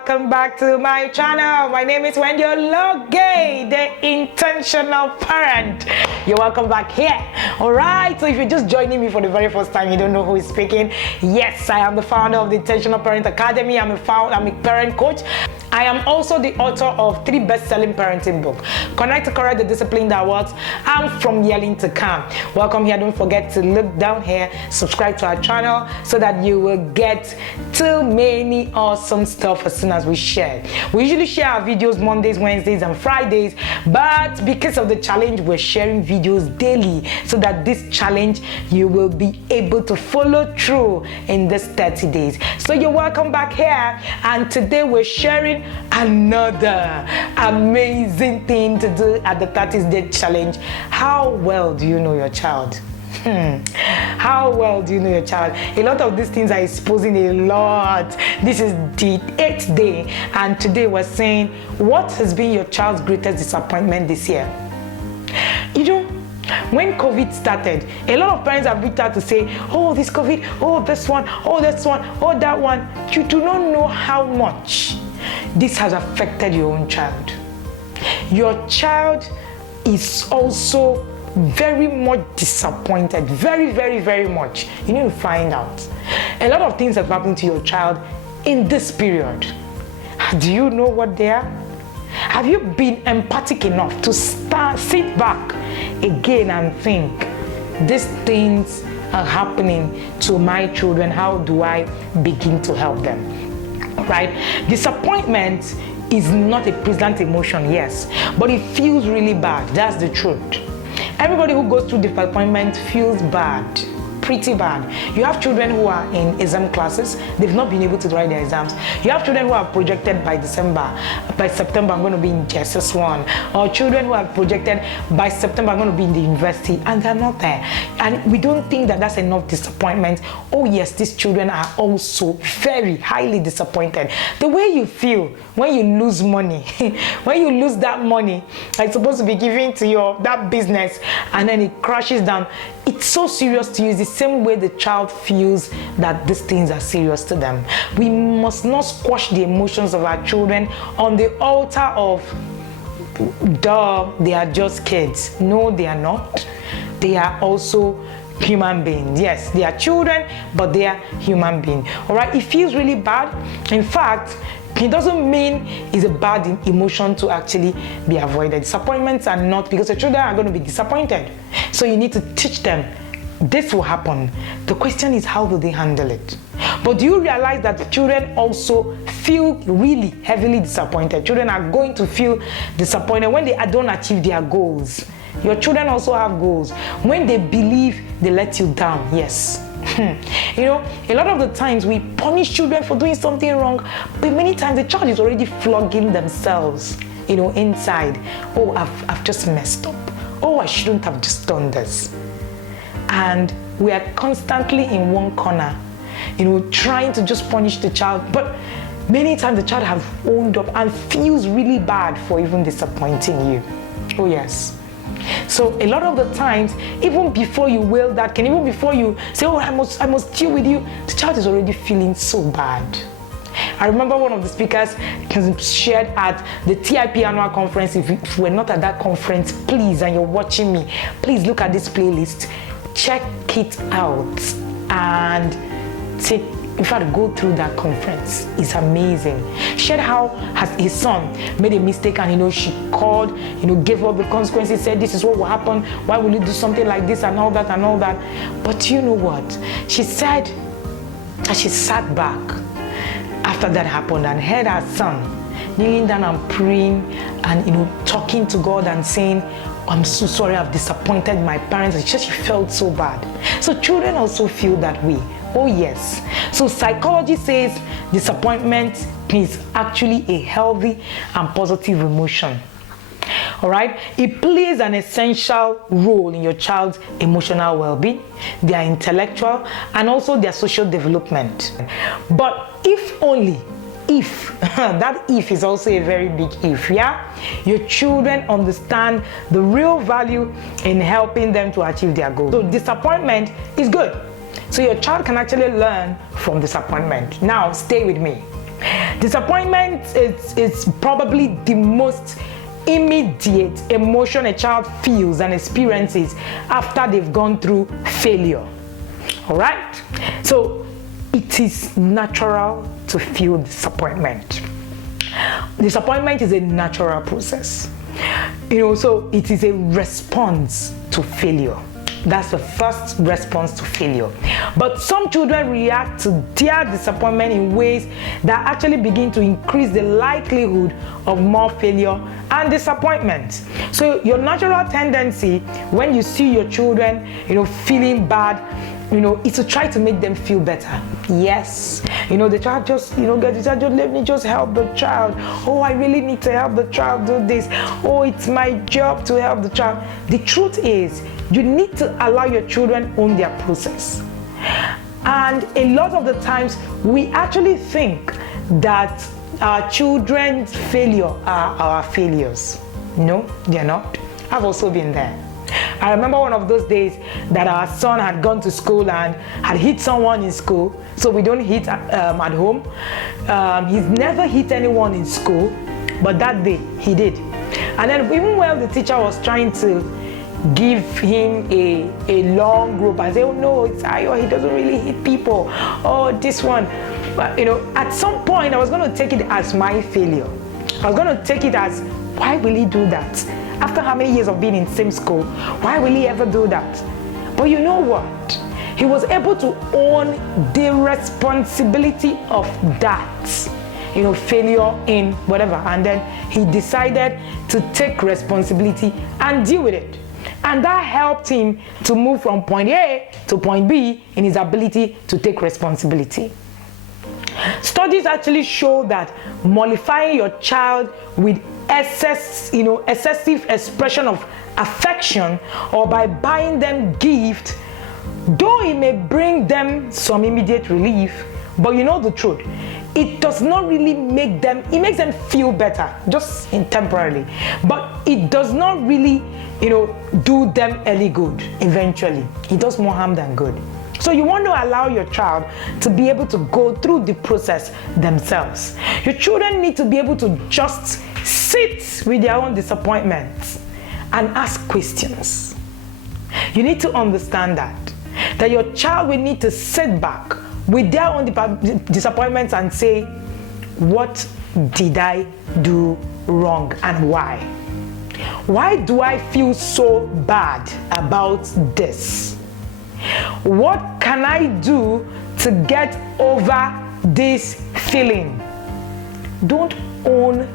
welcome back to my channel. My name is Wendy Ologe, the intentional parent. You're welcome back here. All right, so if you're just joining me for the very first time, you don't know who is speaking. Yes, I am the founder of the Intentional Parent Academy. I'm a parent coach. I am also the author of 3 best-selling parenting books: Connect to Correct, The Discipline That Works, and From Yelling to Calm. Welcome here. Don't forget to look down here, subscribe to our channel so that you will get too many awesome stuff as soon as we share. We usually share our videos Mondays, Wednesdays, and Fridays, but because of the challenge, we're sharing videos daily so that this challenge you will be able to follow through in this 30 days. So you're welcome back here, and today we're sharing another amazing thing to do at the 30-day challenge. How well do you know your child? How well do you know your child? A lot of these things are exposing a lot. This is the 8th day, and today we're saying, what has been your child's greatest disappointment this year? You know, when COVID started, a lot of parents have reached out to say, oh, this COVID, oh, this one, oh, this one, oh, that one. You do not know how much this has affected your own child. Your child is also very much disappointed, very much. You need to find out. A lot of things have happened to your child in this period. Do you know what they are? Have you been empathic enough to sit back again and think, these things are happening to my children, how do I begin to help them? Right? Disappointment is not a pleasant emotion, yes, but it feels really bad. That's the truth. Everybody who goes through disappointment feels bad, pretty bad. You have children who are in exam classes, they've not been able to write their exams. You have children who are projected by September, I'm going to be in JSS1, or children who are projected by September, I'm going to be in the university, and they're not there. And we don't think that that's enough disappointment. Oh yes, these children are also very highly disappointed. The way you feel when you lose money, when you lose that money that's supposed to be given to that business, and then it crashes down, it's so serious to you. It's the same way the child feels that these things are serious to them. We must not squash the emotions of our children on the altar of, duh, they are just kids. No, they are not. They are also human beings. Yes, they are children, but they are human beings. All right, it feels really bad. In fact, it doesn't mean it's a bad emotion to actually be avoided. Disappointments are not, because the children are going to be disappointed. So you need to teach them this will happen. The question is, how will they handle it? But do you realize that the children also feel really heavily disappointed? Children are going to feel disappointed when they don't achieve their goals. Your children also have goals. When they believe they let you down, yes. You know, a lot of the times we punish children for doing something wrong, but many times the child is already flogging themselves, you know, inside. Oh, I've just messed up. Oh, I shouldn't have just done this. And we are constantly in one corner, you know, trying to just punish the child. But many times the child has owned up and feels really bad for even disappointing you. Oh yes. So a lot of the times, even before you wail that, even before you say, oh, I must deal with you, the child is already feeling so bad. I remember one of the speakers shared at the TIP annual conference. If you were not at that conference, please, and you're watching me, please look at this playlist, check it out, and in fact, go through that conference. It's amazing. Shared how his son made a mistake, and, you know, she called, you know, gave up the consequences, said this is what will happen, why will you do something like this, and all that and all that. But you know what? She said that she sat back after that happened and heard her son kneeling down and praying and, you know, talking to God and saying, I'm so sorry, I've disappointed my parents. It's just she felt so bad. So children also feel that way. Oh yes. So psychology says disappointment is actually a healthy and positive emotion. All right, it plays an essential role in your child's emotional well-being, their intellectual, and also their social development. But if only if, that if is also a very big if, yeah? Your children understand the real value in helping them to achieve their goals. So disappointment is good. So your child can actually learn from disappointment. Now, stay with me. Disappointment is probably the most immediate emotion a child feels and experiences after they've gone through failure. All right? So it is natural to feel disappointment. Disappointment is a natural process. So it is a response to failure. That's the first response to failure. But some children react to their disappointment in ways that actually begin to increase the likelihood of more failure and disappointment. So your natural tendency when you see your children, feeling bad, is to try to make them feel better. Yes. The child just, let me just help the child. Oh, I really need to help the child do this. Oh, it's my job to help the child. The truth is, you need to allow your children own their process. And a lot of the times, we actually think that our children's failure are our failures. No, they're not. I've also been there. I remember one of those days that our son had gone to school and had hit someone in school. So we don't hit at home. He's never hit anyone in school, but that day he did. And then even while the teacher was trying to give him a long rope and say, oh no, it's Ayo, he doesn't really hit people. Oh, this one. But at some point I was going to take it as my failure. I was going to take it as, why will he do that? After how many years of being in the same school, why will he ever do that? But you know what? He was able to own the responsibility of that, failure in whatever. And then he decided to take responsibility and deal with it. And that helped him to move from point A to point B in his ability to take responsibility. Studies actually show that mollifying your child with excessive expression of affection or by buying them gifts, though it may bring them some immediate relief, but the truth, it does not really make them, it makes them feel better, just temporarily, but it does not really, do them any good eventually. It does more harm than good. So you want to allow your child to be able to go through the process themselves. Your children need to be able to just sit with their own disappointments and ask questions. You need to understand that your child will need to sit back with their own disappointments and say, what did I do wrong and why? Why do I feel so bad about this? What can I do to get over this feeling? Don't own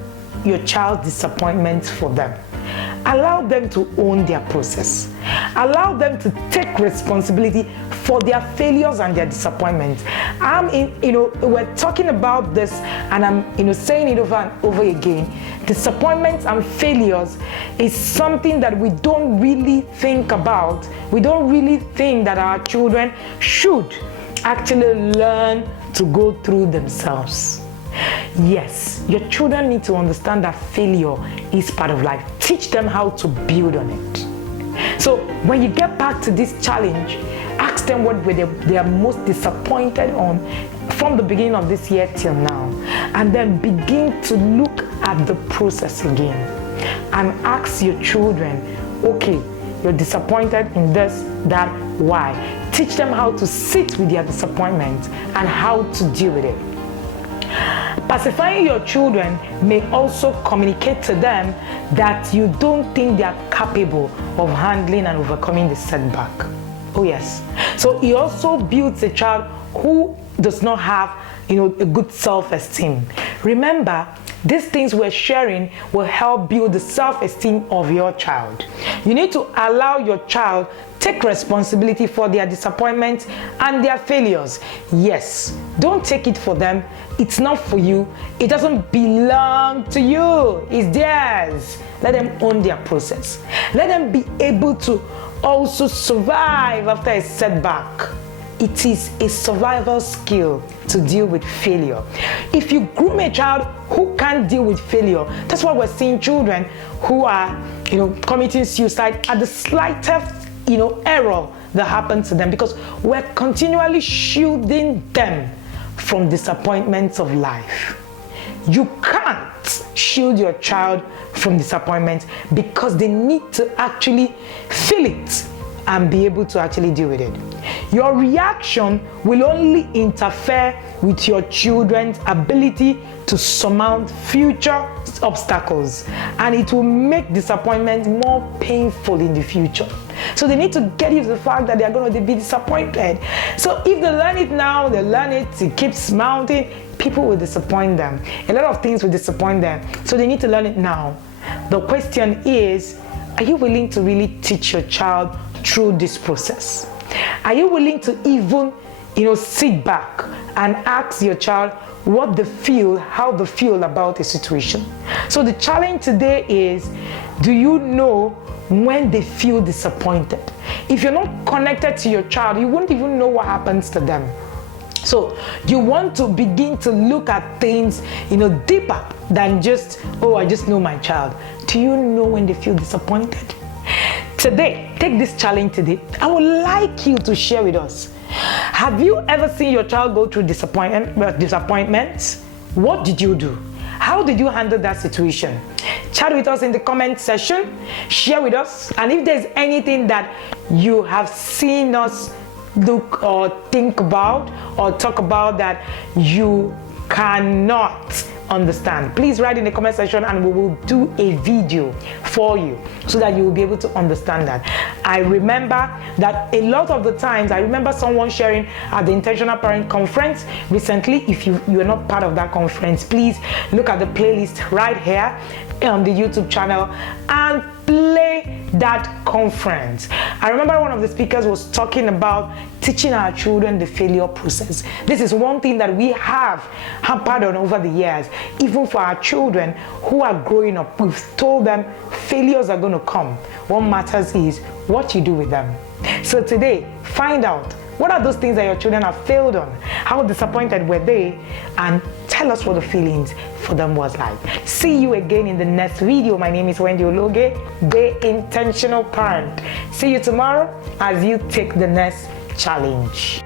your child's disappointments for them. Allow them to own their process. Allow them to take responsibility for their failures and their disappointments. We're talking about this and I'm, saying it over and over again. Disappointments and failures is something that we don't really think about. We don't really think that our children should actually learn to go through themselves. Yes, your children need to understand that failure is part of life. Teach them how to build on it. So when you get back to this challenge, ask them what they are most disappointed on from the beginning of this year till now, and then begin to look at the process again and ask your children, okay, you're disappointed in this, that, why? Teach them how to sit with their disappointment and how to deal with it. Pacifying your children may also communicate to them that you don't think they are capable of handling and overcoming the setback. Oh yes. So it also builds a child who does not have, a good self-esteem. Remember, these things we're sharing will help build the self-esteem of your child. You need to allow your child take responsibility for their disappointments and their failures. Yes, don't take it for them. It's not for you. It doesn't belong to you. It's theirs. Let them own their process. Let them be able to also survive after a setback. It is a survival skill to deal with failure. If you groom a child who can't deal with failure, that's why we're seeing children who are, committing suicide at the slightest, error that happens to them, because we're continually shielding them from disappointments of life. You can't shield your child from disappointment because they need to actually feel it and be able to actually deal with it. Your reaction will only interfere with your children's ability to surmount future obstacles, and it will make disappointment more painful in the future. So they need to get used to the fact that they are going to be disappointed. So if they learn it now, they learn it keeps mounting, people will disappoint them. A lot of things will disappoint them. So they need to learn it now. The question is, are you willing to really teach your child through this process? Are you willing to even, sit back and ask your child what they feel, how they feel about a situation? So the challenge today is, do you know when they feel disappointed? If you're not connected to your child, you won't even know what happens to them. So you want to begin to look at things, deeper than just, oh, I just know my child. Do you know when they feel disappointed? Today, take this challenge today. I would like you to share with us. Have you ever seen your child go through disappointments? What did you do? How did you handle that situation? Chat with us in the comment section. Share with us. And if there's anything that you have seen us look or think about or talk about that you cannot understand, please write in the comment section and we will do a video for you so that you will be able to understand that. I remember that a lot of the times, I remember someone sharing at the Intentional Parent Conference recently. If you are not part of that conference, please look at the playlist right here on the YouTube channel and play that conference. I remember one of the speakers was talking about teaching our children the failure process. This is one thing that we have hampered on over the years. Even for our children who are growing up, we've told them failures are going to come. What matters is what you do with them. So today, find out what are those things that your children have failed on, how disappointed were they, and tell us what the feelings for them was like. See you again in the next video. My name is Wendy Ologe, the Intentional Parent. See you tomorrow as you take the next challenge.